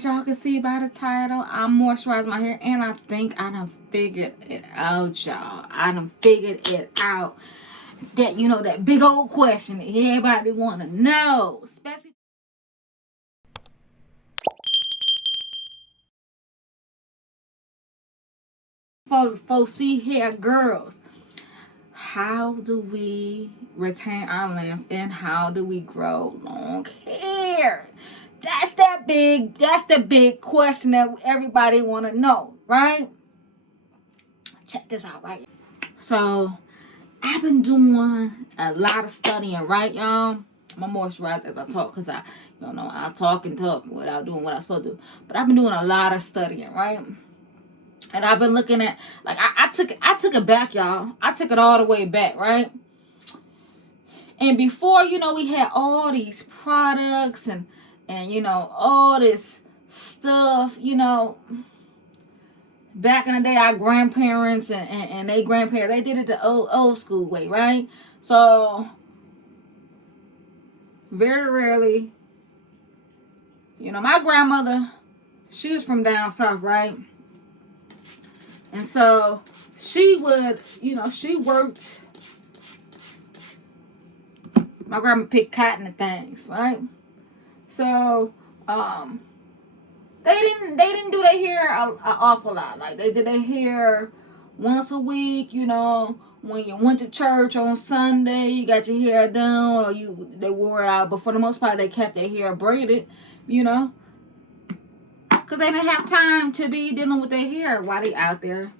as y'all can see by the title, I'm moisturizing my hair, and I think I done figured it out, y'all. I done figured it out. That, you know, that big old question that everybody want to know, especially for see hair girls. How do we retain our length, and how do we grow long hair? That's the big question that everybody want to know, right? Check this out, right? So I've been doing a lot of studying, right, y'all? I'm a moisturizer as I talk, because I talk and talk without doing what I'm supposed to do. But I've been doing a lot of studying, right? And I've been looking at, like, I took it back, y'all. I took it all the way back, right? And before, we had all these products and all this stuff, back in the day, our grandparents and they grandparents, they did it the old school way, right? So very rarely, my grandmother, she was from down south, right? And so she would, she worked. My grandma picked cotton and things, right? So they didn't do their hair an awful lot. Like, they did their hair once a week, when you went to church on Sunday, you got your hair done, or they wore it out. But for the most part, they kept their hair braided, because they didn't have time to be dealing with their hair while they out there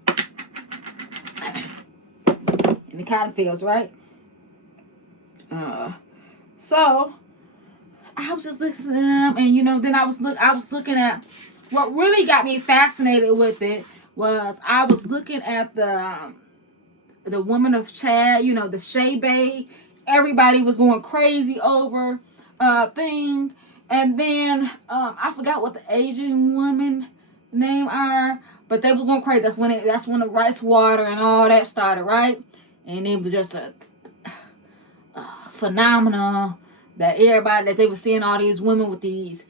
in the cotton fields, right? So I was just listening to them, and then I was looking at what really got me fascinated with it. Was I was looking at the woman of Chad, the Shea Bay. Everybody was going crazy over thing. And then I forgot what the Asian woman name are, but they was going crazy. That's when the rice water and all that started, right? And it was just a phenomenal that they were seeing all these women with these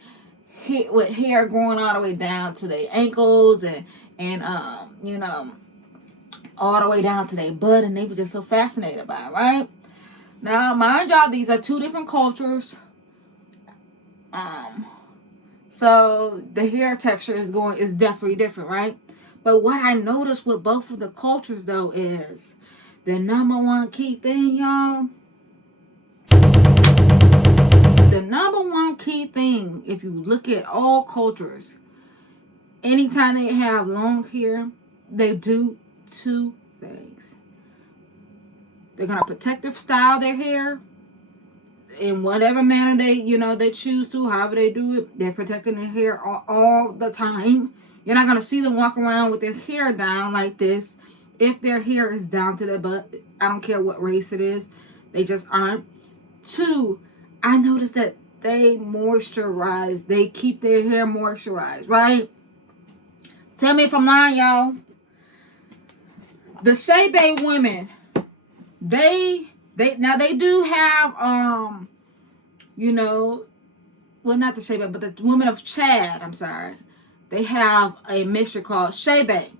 with hair growing all the way down to their ankles and all the way down to their butt, and they were just so fascinated by it, right? Now, mind y'all, these are two different cultures. So the hair texture is definitely different, right? But what I noticed with both of the cultures, though, is the number one key thing, y'all. The number one key thing, if you look at all cultures, anytime they have long hair, they do two things. They're gonna protective style their hair in whatever manner they choose to, however they do it. They're protecting their hair all the time. You're not gonna see them walk around with their hair down like this if their hair is down to their butt. I don't care what race it is, they just aren't. Two, I noticed that they moisturize. They keep their hair moisturized, right? Tell me if I'm lying, y'all. The Shea Bay women, they do have well, not the Shea Bay, but the women of Chad, I'm sorry, they have a mixture called Shea Bay,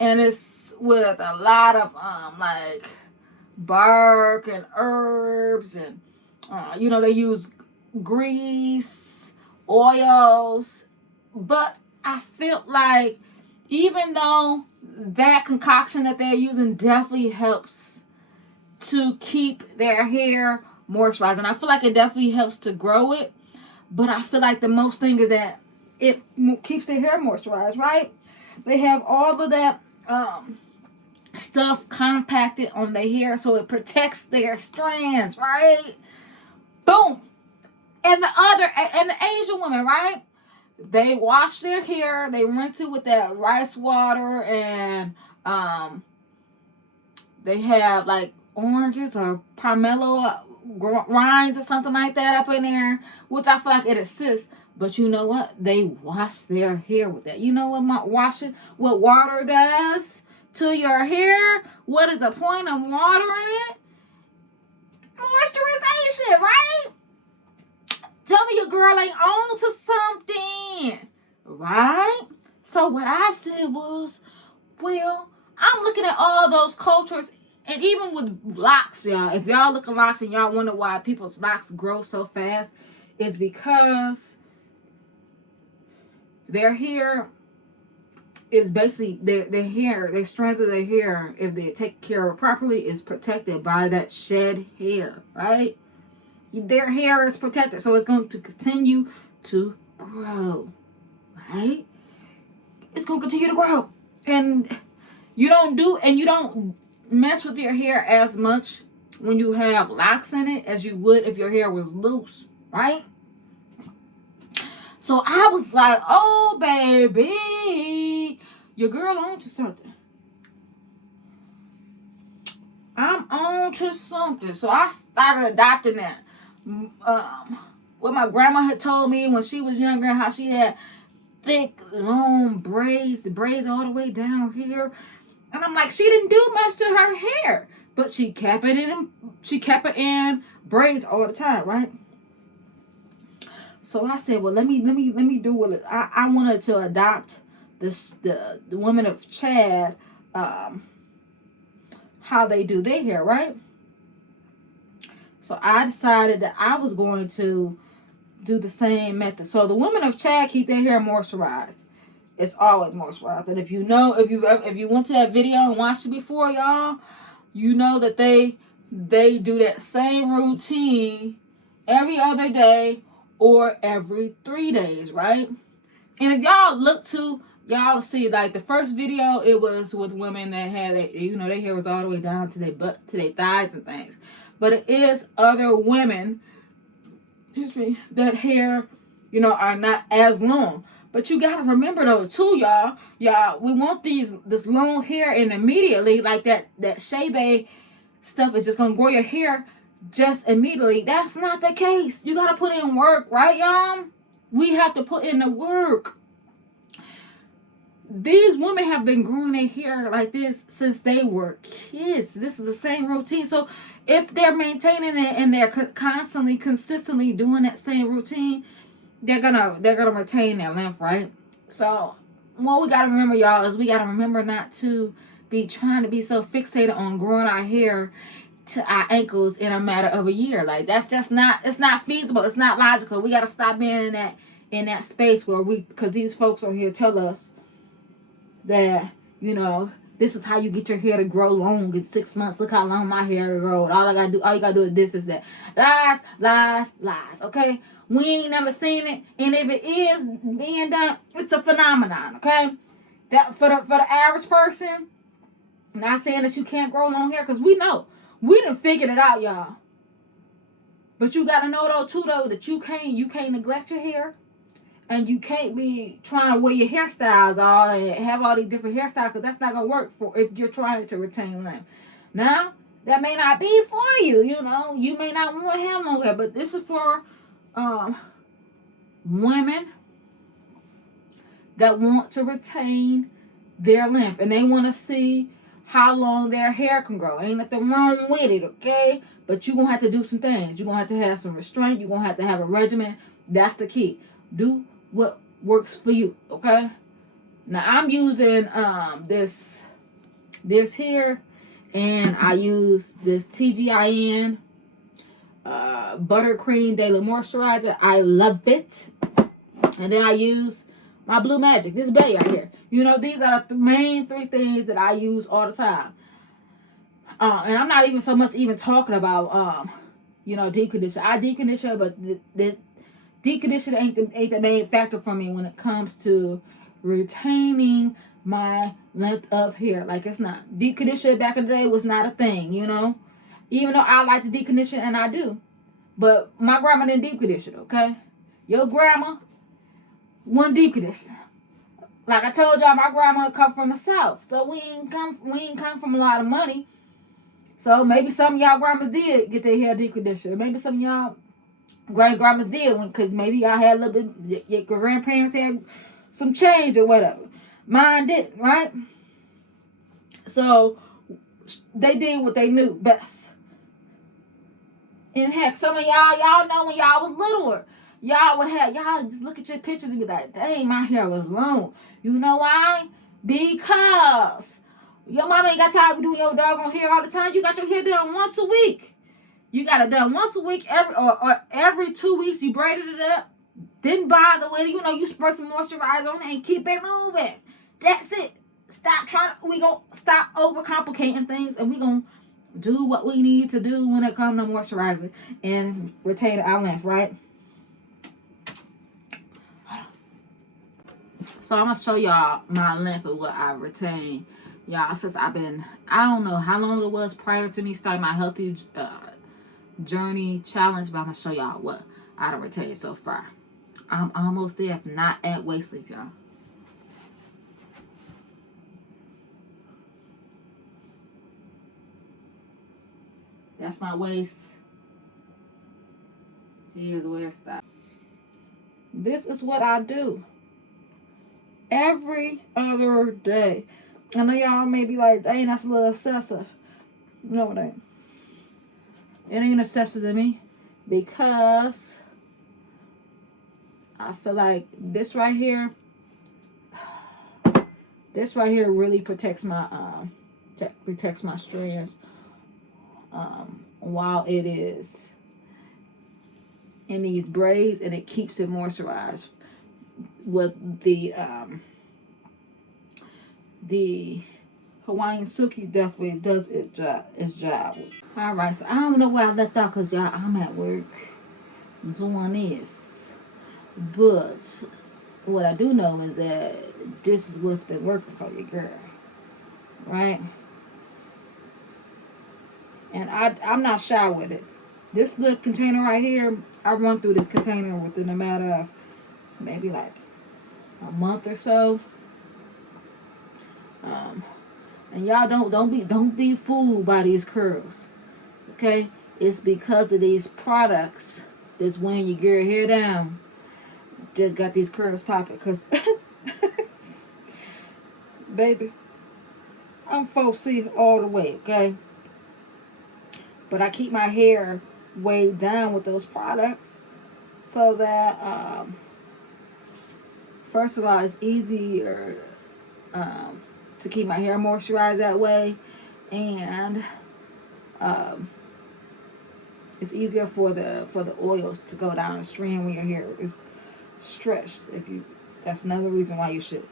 and it's with a lot of like bark and herbs, and they use grease, oils. But I feel like, even though that concoction that they're using definitely helps to keep their hair moisturized, and I feel like it definitely helps to grow it, but I feel like the most thing is that it keeps their hair moisturized, right? They have all of that stuff compacted on their hair, so it protects their strands, right? Boom. And the Asian women, right? They wash their hair, they rinse it with that rice water, and they have like oranges or pomelo rinds or something like that up in there, which I feel like it assists. But you know what? They wash their hair with that. You know what water does to your hair? What is the point of watering it? Moisturization, right? Tell me your girl ain't on to something. right? So what I said was, well, I'm looking at all those cultures, and even with locks, y'all. If y'all look at locks and y'all wonder why people's locks grow so fast, it's because their hair is basically their hair, their strands of their hair, if they take care of it properly, is protected by that shed hair, right? Their hair is protected, so it's going to continue to grow, right? It's going to continue to grow, and you don't mess with your hair as much when you have locks in it as you would if your hair was loose, right? So I was like, oh baby, your girl on to something. I'm on to something. So I started adopting that. What my grandma had told me when she was younger, how she had thick, long braids, the braids all the way down here. And I'm like, she didn't do much to her hair, but she kept it in. She kept it in braids all the time, right? So I said, well, let me do what I wanted to adopt the women of Chad, um, how they do their hair, right? So I decided that I was going to do the same method. So the women of Chad keep their hair moisturized. It's always moisturized. And if you went to that video and watched it before, y'all, you know that they do that same routine every other day or every 3 days, right? And if y'all look to, y'all see like the first video, it was with women that had their hair was all the way down to their butt, to their thighs and things. But it is other women, excuse me, that hair, are not as long. But you gotta remember though too, y'all, we want this long hair and immediately like that shave stuff is just gonna grow your hair just immediately. That's not the case. You gotta put in work, right, y'all? We have to put in the work. These women have been growing their hair like this since they were kids. This is the same routine. So if they're maintaining it and they're constantly, consistently doing that same routine, they're gonna retain their length, right? So what we gotta remember, y'all, is we gotta remember not to be trying to be so fixated on growing our hair to our ankles in a matter of a year. Like that's just not, it's not feasible. It's not logical. We gotta stop being in that space where because these folks on here tell us that this is how you get your hair to grow long in 6 months. Look how long my hair grows. All you gotta do is this, is that. Lies, lies, lies. Okay, we ain't never seen it, and if it is being done, it's a phenomenon. Okay, that for the average person, not saying that you can't grow long hair, because we done figured it out, y'all. But you gotta know though that you can't neglect your hair. And you can't be trying to wear your hairstyles all and have all these different hairstyles, because that's not gonna work for if you're trying to retain length. Now, that may not be for you. You may not want to have long hair, but this is for women that want to retain their length and they want to see how long their hair can grow. Ain't nothing wrong with it, okay? But you're gonna have to do some things. You're gonna have some restraint. You're gonna have a regimen. That's the key. Do what works for you, okay? Now I'm using this here, and I use this TGIN buttercream daily moisturizer. I love it. And then I use my Blue Magic, this bay right here. These are the main three things that I use all the time. And I'm not even so much even talking about deep conditioner. I deep conditioner, but the deep conditioner ain't the main factor for me when it comes to retaining my length of hair. Like, it's not. Deep conditioner back in the day was not a thing, Even though I like to deep condition, and I do. But my grandma didn't deep condition, okay? Your grandma wasn't deep condition. Like I told y'all, my grandma come from the South. So we ain't come from a lot of money. So maybe some of y'all grandmas did get their hair deep conditioned. Maybe some of y'all grandmas did, because maybe y'all had a little bit, your grandparents had some change or whatever. Mine didn't, right? So they did what they knew best. And heck, some of y'all know when y'all was littler, y'all just look at your pictures and be like, dang, my hair was long. You know why? Because your mama ain't got time to do your doggone hair all the time. You got your hair done once a week. You got it done once a week, or every 2 weeks. You braided it up. Didn't bother with it. You know, you spray some moisturizer on it and keep it moving. That's it. We gonna stop overcomplicating things, and we gonna do what we need to do when it comes to moisturizing and retain our length, right? So I'm gonna show y'all my length of what I retain, y'all, since I don't know how long it was prior to me starting my healthy journey challenge, but I'm gonna show y'all what I done retained so far. I'm almost there, if not at waist sleep, y'all. That's my waist. Here's where it stops. This is what I do every other day. I know y'all may be like, dang, that's a little excessive. No, it ain't. It ain't excessive to me because I feel like this right here really protects my strands while it is in these braids, and it keeps it moisturized with the Hawaiian Silky definitely does its job. All right, so I don't know where I left off because y'all, I'm at work doing this, but what I do know is that this is what's been working for your girl, right? And I'm not shy with it. This little container right here, I run through this container within a matter of maybe like a month or so. And y'all don't be fooled by these curls, okay? It's because of these products that's when you get your hair down, just got these curls popping. Cause baby, I'm 4C all the way, okay? But I keep my hair weighed down with those products so that first of all, it's easier to keep my hair moisturized that way, and um, it's easier for the oils to go down the stream when your hair is stretched. That's another reason why you should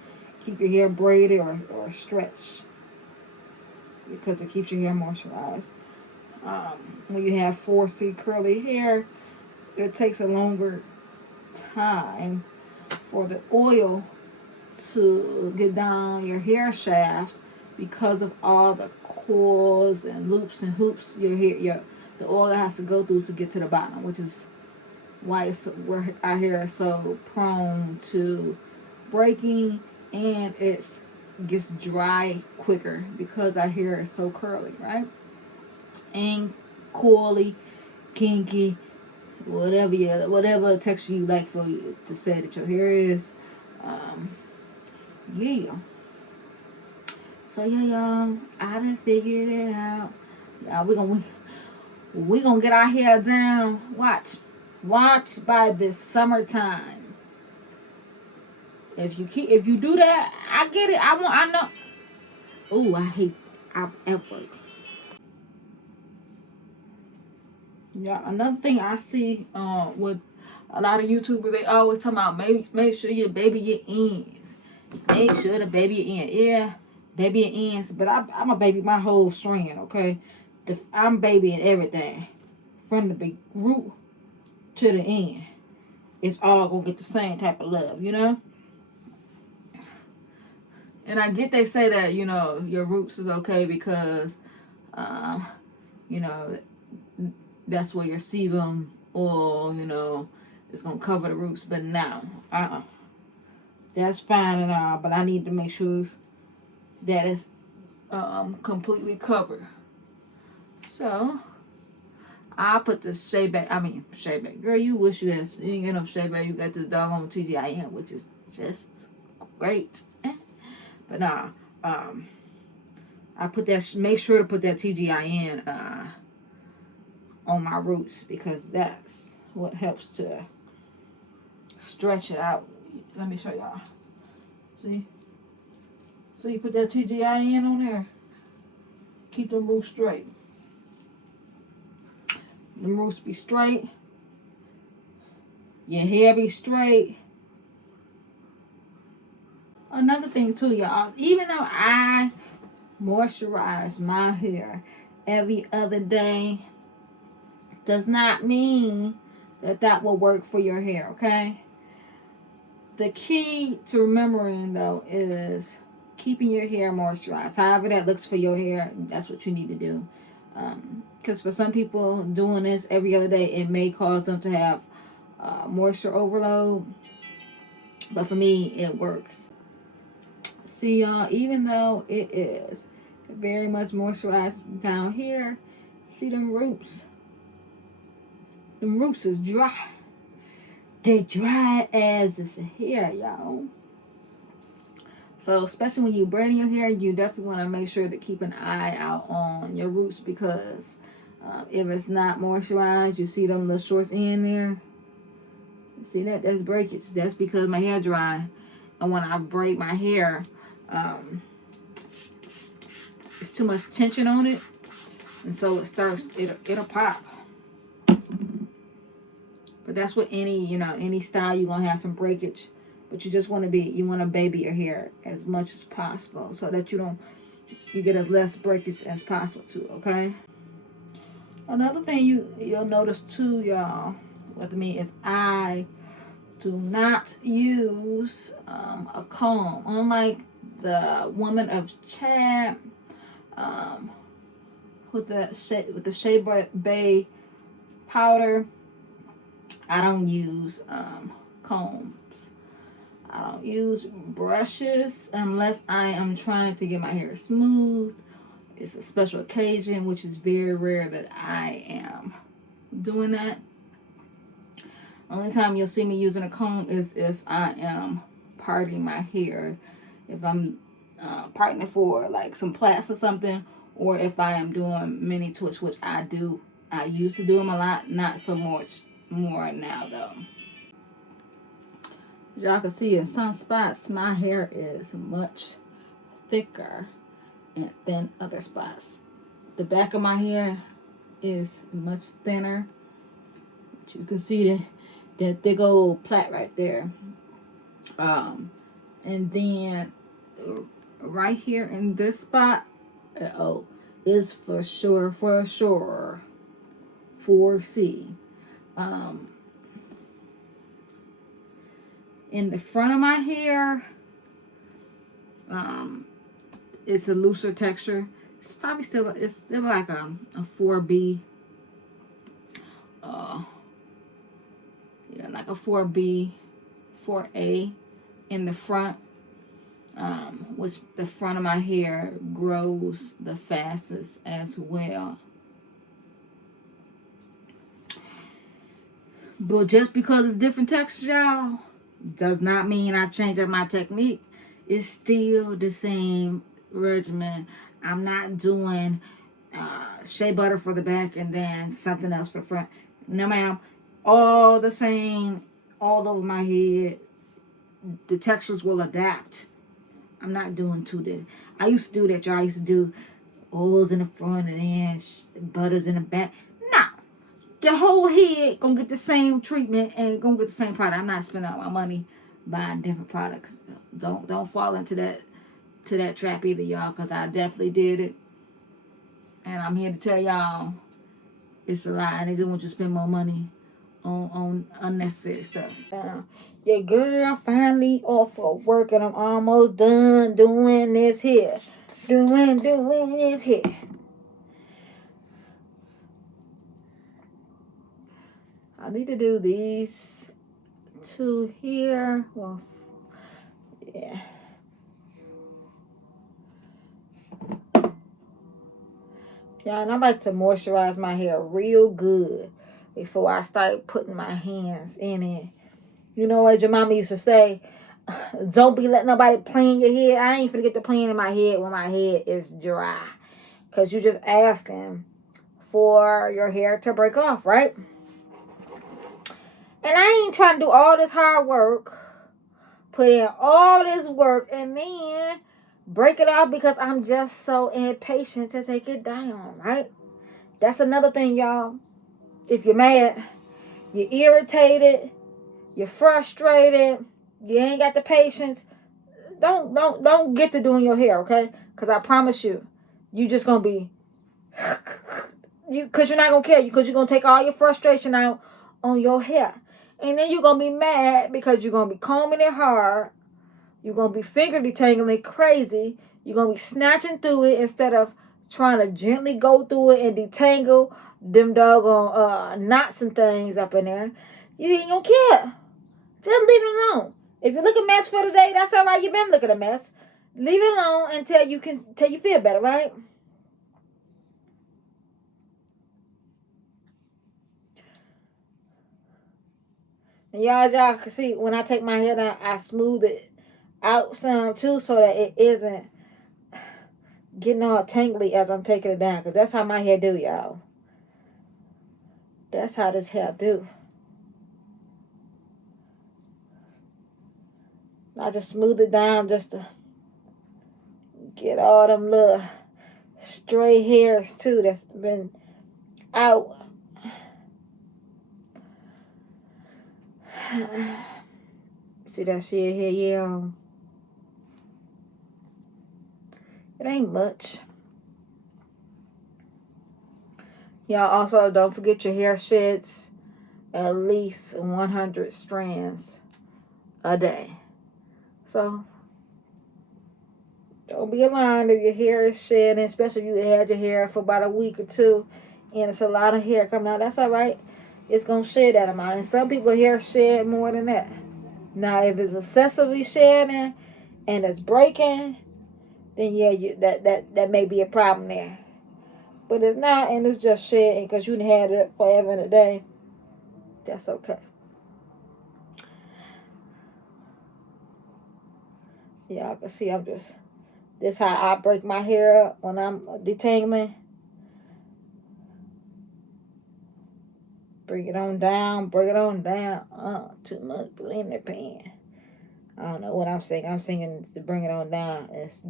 keep your hair braided or stretched, because it keeps your hair moisturized. When you have 4C curly hair, it takes a longer time for the oil to get down your hair shaft because of all the coils and loops and hoops the oil has to go through to get to the bottom, which is why our hair is so prone to breaking, and it gets dry quicker because our hair is so curly, right? And coily, kinky, whatever texture you like for you to say that your hair is. Yeah. So yeah, y'all, I done figured it out. Y'all, we gonna get our hair down. Watch by this summertime. If you do that, I get it. I know. Ooh, I hate effort. Yeah, another thing I see with a lot of YouTubers, they always talk about make sure you baby your ends. Make sure to baby your end. Yeah, baby your ends. But I'm a baby my whole strand, okay? I'm babying everything. From the big root to the end. It's all gonna get the same type of love, you know? And I get they say that, your roots is okay because um, you know, that's where your sebum oil, is gonna cover the roots. But now, that's fine and all, but I need to make sure that it's completely covered. So I put this shea back. Girl, you wish you had. You ain't get no shea back. You got this doggone TGIN, which is just great. But nah, I put that. Make sure to put that TGIN on my roots because that's what helps to stretch it out. Let me show y'all. See? So you put that TGIN on there. Keep them roots straight. Them roots be straight. Your hair be straight. Another thing too, y'all, even though I moisturize my hair every other day, does not mean that that will work for your hair, okay? The key to remembering though is keeping your hair moisturized. However that looks for your hair, that's what you need to do. Because for some people, doing this every other day, it may cause them to have moisture overload. But for me, it works. See, y'all, even though it is very much moisturized down here, see them roots? Them roots is dry. They dry as this hair, y'all. So especially when you braiding your hair, you definitely want to make sure to keep an eye out on your roots, because if it's not moisturized, you see them little shorts in there. See that? That's breakage. That's because my hair dry, and when I braid my hair, it's too much tension on it, and so it'll pop. But that's what any style, you're gonna have some breakage. But you want to baby your hair as much as possible so that you get as less breakage as possible too, okay? Another thing you'll notice too, y'all, with me is I do not use a comb. Unlike the woman of Chad, with the Shea Bay powder, I don't use combs. I don't use brushes unless I am trying to get my hair smooth. It's a special occasion, which is very rare that I am doing that. Only time you'll see me using a comb is if I am parting my hair. If I'm parting it for like some plaits or something, or if I am doing mini twists, which I do. I used to do them a lot, not so much more now though. As y'all can see, in some spots my hair is much thicker than other spots. The back of my hair is much thinner. But you can see that thick old plait right there. And then right here in this spot, is for sure 4C. In the front of my hair, it's a looser texture. It's still like a 4B. Yeah, like a 4B, 4A in the front, which the front of my hair grows the fastest as well. But just because it's different texture, y'all, does not mean I change up my technique. It's still the same regimen. I'm not doing shea butter for the back and then something else for the front. No, ma'am. All the same, all over my head. The textures will adapt. I'm not doing two different. I used to do that, y'all. I used to do oils in the front and then butters in the back. Nah. The whole head gonna get the same treatment and gonna get the same product. I'm not spending all my money buying different products. Don't fall into that trap either, y'all, because I definitely did it. And I'm here to tell y'all it's a lie. And they just want you to spend more money on unnecessary stuff. Your girl finally off of work and I'm almost done doing this here. Doing this here. I need to do these two here. Well, yeah. Yeah, and I like to moisturize my hair real good before I start putting my hands in it. You know, as your mama used to say, don't be letting nobody play in your head. I ain't finna get to playing in my head when my head is dry. Because you're just asking for your hair to break off, right? And I ain't trying to do all this hard work, put in all this work, and then break it off because I'm just so impatient to take it down, right? That's another thing, y'all. If you're mad, you're irritated, you're frustrated, you ain't got the patience, don't get to doing your hair, okay? Because I promise you, you just gonna be because you're not gonna care, because you're gonna take all your frustration out on your hair, and then you're gonna be mad because you're gonna be combing it hard, you're gonna be finger detangling crazy, you're gonna be snatching through it instead of trying to gently go through it and detangle them doggone knots and things up in there. You ain't gonna care. Just leave it alone. If you look a mess for today, that's all right. You've been looking a mess. Leave it alone until you feel better, right? And y'all can see when I take my hair down, I smooth it out some too, so that it isn't getting all tangly as I'm taking it down. Cause that's how my hair do, y'all. That's how this hair do. I just smooth it down just to get all them little stray hairs too that's been out. See that shit here, yeah. It ain't much. Y'all also don't forget your hair sheds at least 100 strands a day. So don't be alarmed if your hair is shedding, especially if you had your hair for about a week or two and it's a lot of hair coming out. That's all right. It's going to shed that amount. And some people hair shed more than that. Now, if it's excessively shedding and it's breaking, then yeah, that may be a problem there. But if not, and it's just shedding because you had it forever and a day, that's okay. Y'all can see this how I break my hair up when I'm detangling. Bring it on down, bring it on down. Too much put in the pan. I don't know what I'm saying. I'm singing to bring it on down. It's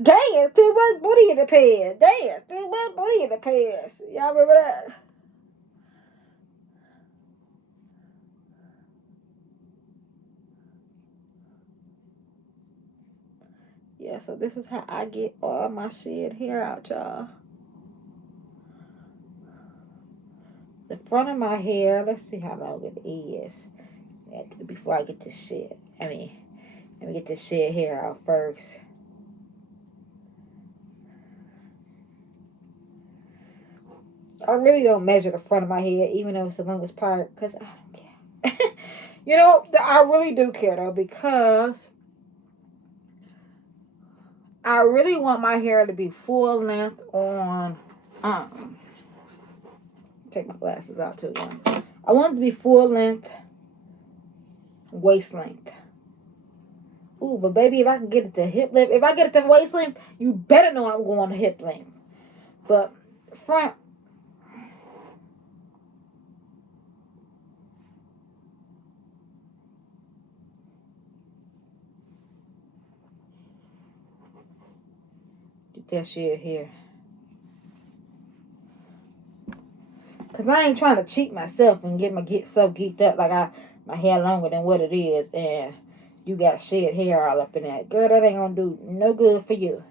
dang, too much booty in the pan. Dang, too much booty in the pants. Y'all remember that? Yeah, so this is how I get all my shed hair out, y'all. The front of my hair, let's see how long it is before I get this shit. Let me get this shed hair out first. I really don't measure the front of my head, even though it's the longest part, because I don't care. You know, I really do care, though, because I really want my hair to be full length on, take my glasses out, too, yeah. I want it to be full length, waist length. Ooh, but baby, if I can get it to hip length, if I get it to waist length, you better know I'm going to hip length. But front, get that shit here. Because I ain't trying to cheat myself and get so geeked up like my hair longer than what it is, and you got shed hair all up in that. Girl, that ain't gonna do no good for you.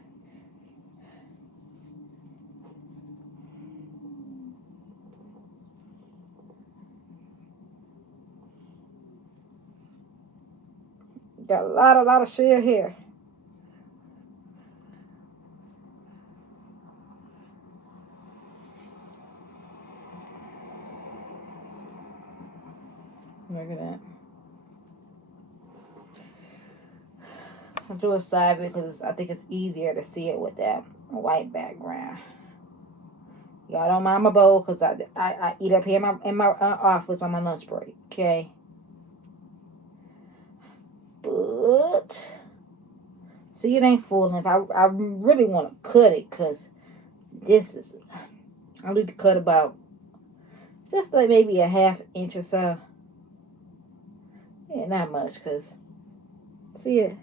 You got a lot of shed hair. Look at that. I'll do a side because I think it's easier to see it with that white background. Y'all don't mind my bowl because I eat up here in my office on my lunch break. Okay. But see, it ain't full enough. I really want to cut it because this is. I need to cut about Just like maybe a half inch or so. Yeah, not much, because, see it?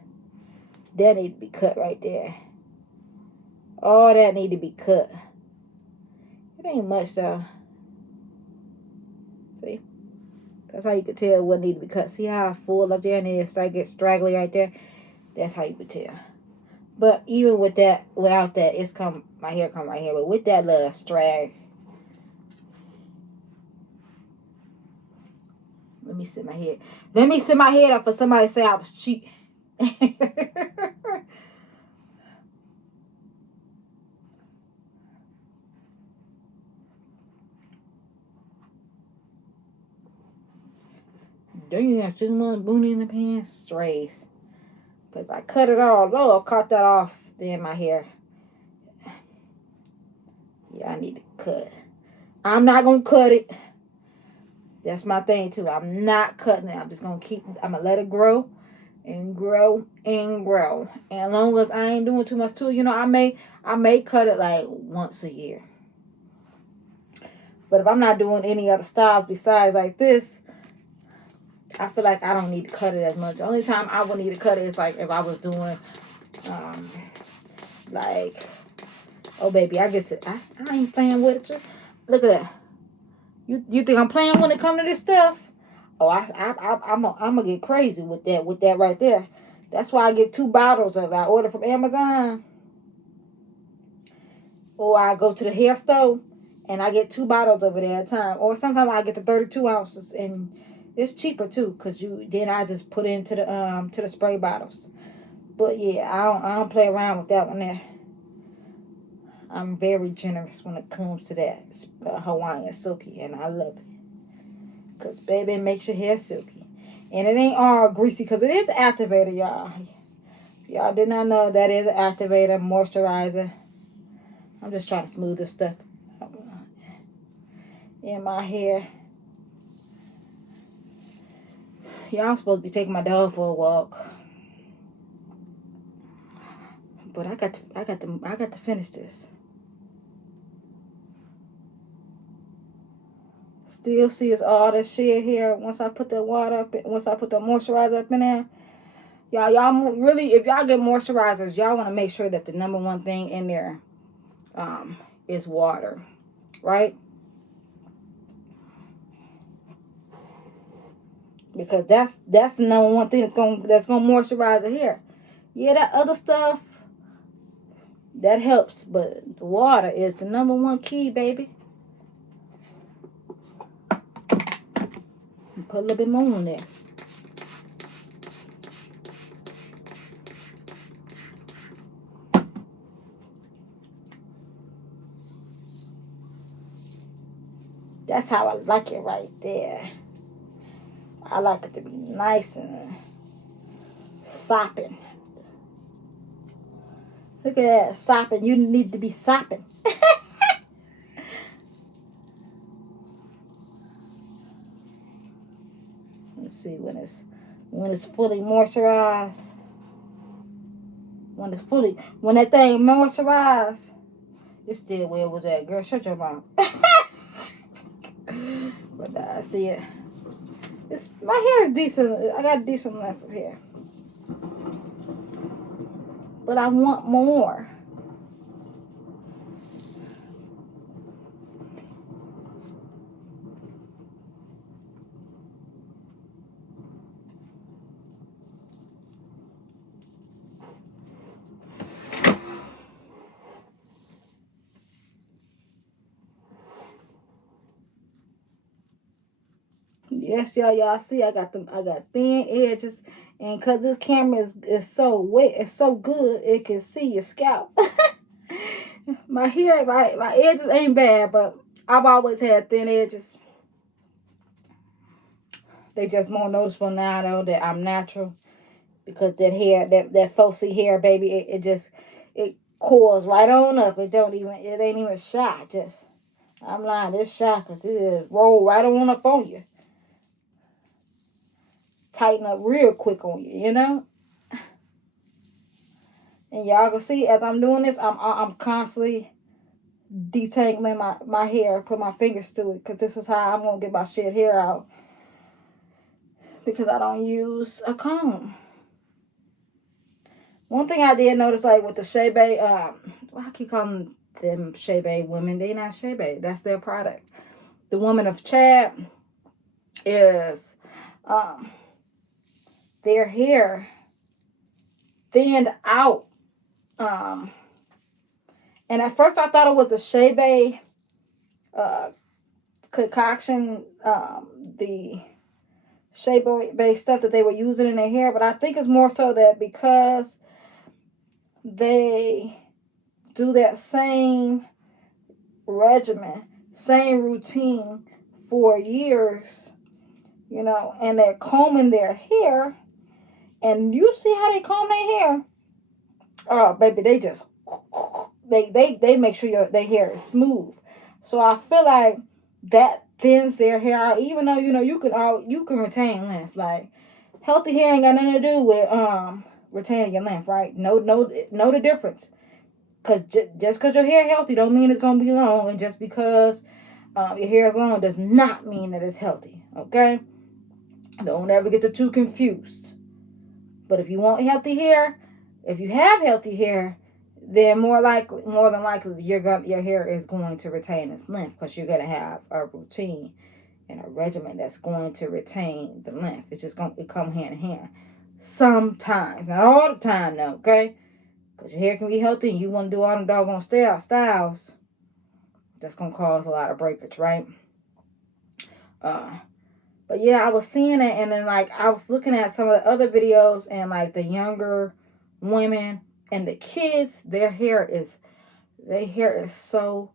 That need to be cut right there. All that need to be cut. It ain't much, though. See? That's how you can tell what need to be cut. See how full up there and it start get straggly right there? That's how you can tell. But even with that, without that, it's come, my hair come right here. But with that little strag, let me sit my head. Let me sit my head up for somebody to say I was cheap. Damn, 6 months booty in the pants, strays. But if I cut it all, Lord, cut that off, then my hair. Yeah, I need to cut. I'm not gonna cut it. That's my thing too. I'm not cutting it. I'm just gonna I'm gonna let it grow and grow and grow. And as long as I ain't doing too much to it, I may cut it like once a year. But if I'm not doing any other styles besides like this, I feel like I don't need to cut it as much. The only time I would need to cut it is like if I was doing like, oh baby, I ain't playing with it. Look at that. You think I'm playing when it comes to this stuff? Oh, I'm gonna get crazy with that right there. That's why I get 2 bottles of it. I order from Amazon, or I go to the hair store and I get 2 bottles of it at a time. Or sometimes I get the 32 ounces, and it's cheaper too, cause then I just put it into the spray bottles. But yeah, I don't play around with that one there. I'm very generous when it comes to that Hawaiian silky, and I love it. Because, baby, it makes your hair silky. And it ain't all greasy, because it is an activator, y'all. Y'all did not know that is an activator, moisturizer. I'm just trying to smooth this stuff in my hair. Y'all, I'm supposed to be taking my dog for a walk. But I got to finish this. Still see it's all that shit here. Once I put the water up, once I put the moisturizer up in there, y'all really, if y'all get moisturizers, y'all want to make sure that the number one thing in there is water, right? Because that's the number one thing that's gonna moisturize the hair. Yeah, that other stuff that helps, but the water is the number one key, baby. Put a little bit more in there. That's how I like it right there. I like it to be nice and sopping. Look at that, sopping. You need to be sopping. Let's see when it's fully moisturized. When that thing moisturized, it's still where it was at. Girl, shut your mouth. But I see it. My hair is decent. I got decent length of hair. But I want more. Yes, y'all see I got thin edges, and cause this camera is so wet, it's so good, it can see your scalp. My hair, my edges ain't bad, but I've always had thin edges. They just more noticeable now though that I'm natural, because that hair, that falsy hair, baby, it coils right on up. It ain't even shot. Just, I'm lying, it's shot, cause it is roll right on up on you. Tighten up real quick on you, And y'all can see as I'm doing this, I'm constantly detangling my hair, put my fingers to it, because this is how I'm going to get my shit hair out, because I don't use a comb. One thing I did notice, like with the Shea Bay, I keep calling them Shea Bay women. They not Shea Bay. That's their product. The woman of Chad is their hair thinned out. And at first I thought it was the Shea Bay concoction, the Shea Bay stuff that they were using in their hair. But I think it's more so that because they do that same regimen, same routine for years, you know, and they're combing their hair, and you see how they comb their hair. Oh, baby, they just they make sure their hair is smooth. So I feel like that thins their hair out, even though you can retain length. Like healthy hair ain't got nothing to do with retaining your length, right? Know the difference. Cause just cause your hair healthy don't mean it's gonna be long, and just because your hair is long does not mean that it's healthy. Okay, don't ever get the two confused. But if you want healthy hair, if you have healthy hair, then more than likely, your hair is going to retain its length, because you're gonna have a routine and a regimen that's going to retain the length. It's just gonna come hand in hand. Sometimes, not all the time, though. Okay, because your hair can be healthy and you want to do all them doggone styles. That's gonna cause a lot of breakage, right? But yeah, I was seeing it, and then like I was looking at some of the other videos, and like the younger women and the kids, their hair is so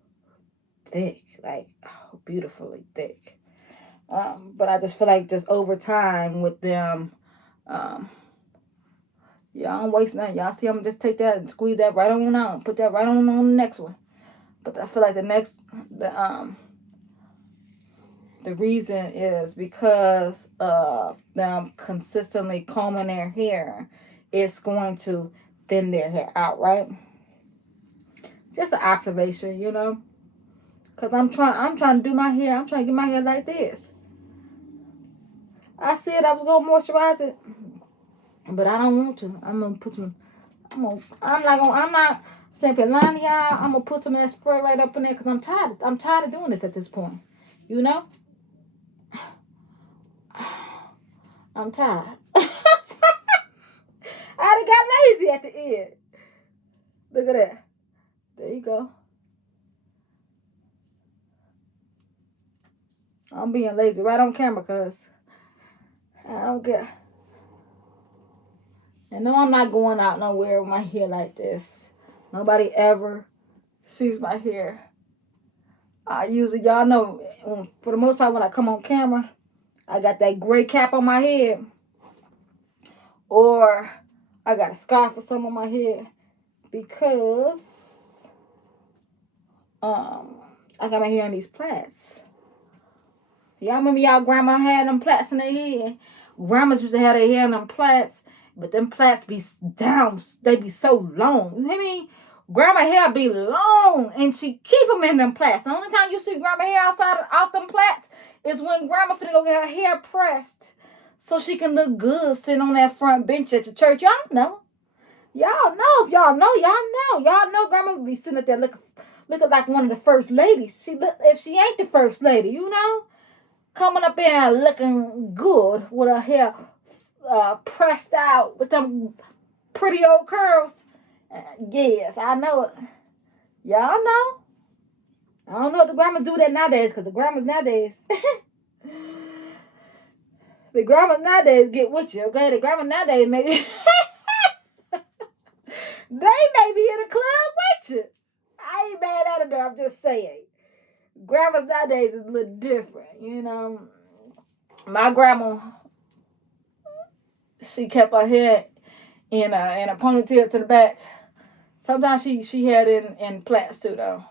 thick, like beautifully thick. But I just feel like just over time with them, yeah, I don't waste nothing. Y'all see, I'm gonna just take that and squeeze that right on out, put that right on the next one. But I feel like the reason is because of them consistently combing their hair. It's going to thin their hair out, right? Just an observation, Cause I'm trying to do my hair. I'm trying to get my hair like this. I said I was gonna moisturize it, but I don't want to. I'm gonna put some. I'm not saying for lying, y'all. I'm gonna put some of that spray right up in there, cause I'm tired. I'm tired of doing this at this point. You know. I'm tired. I done got lazy at the end. Look at that. There you go. I'm being lazy right on camera, cause I don't get. And no, I'm not going out nowhere with my hair like this. Nobody ever sees my hair. I usually, y'all know, for the most part, when I come on camera, I got that gray cap on my head, or I got a scarf or something on my head, because I got my hair in these plaits. Y'all remember y'all grandma had them plaits in their head? Grandmas used to have their hair in them plaits, but them plaits be down, they be so long. You hear me? Grandma hair be long, and she keep them in them plaits. The only time you see grandma hair off them plaits is when grandma finna go get her hair pressed so she can look good sitting on that front bench at the church. Y'all know. Y'all know. Y'all know grandma would be sitting up there looking like one of the first ladies. If she ain't the first lady, coming up there looking good with her hair pressed out with them pretty old curls. Yes, I know it. Y'all know. I don't know if the grandmas do that nowadays, because the grandmas nowadays, get with you, okay? The grandmas nowadays maybe they may be in a club with you. I ain't mad at them, I'm just saying. Grandmas nowadays is a little different. My grandma, she kept her hair in a ponytail to the back. Sometimes she had it in plaits too, though.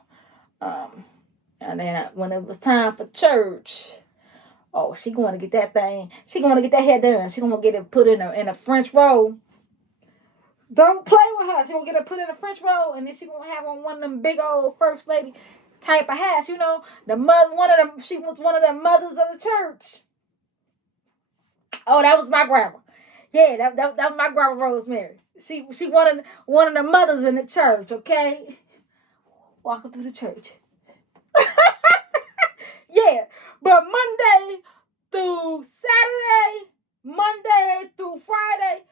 And then when it was time for church, oh, she going to get that thing. She going to get that hair done. She going to get it put in a French roll. Don't play with her. She gonna get her put in a French roll, and then she gonna have on one of them big old first lady type of hats. You know, the mother, one of them. She was one of the mothers of the church. Oh, that was my grandma. Yeah, that was my grandma Rosemary. She one of the mothers in the church. Okay, walking through the church. Yeah, but Monday through Saturday, Monday through Friday,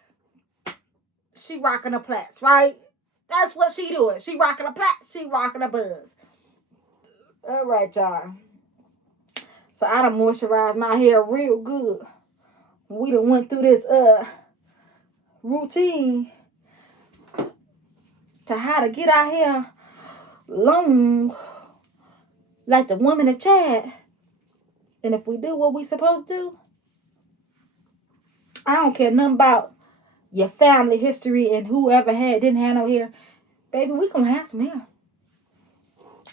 she rocking a plaits, right? That's what she doing. She rocking a plaits. She rocking a buzz. All right, y'all. So I done moisturized my hair real good. We done went through this routine to how to get our hair long like the woman of Chad. And if we do what we supposed to do, I don't care nothing about your family history and whoever didn't have no hair. Baby, we gonna have some hair.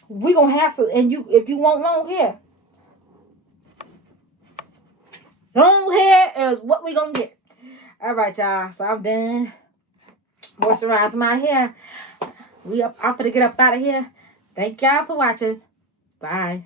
We gonna have some, and if you want long hair is what we gonna get. All right, y'all. So I'm done moisturizing my hair. I'm gonna get up out of here. Thank y'all for watching. Bye.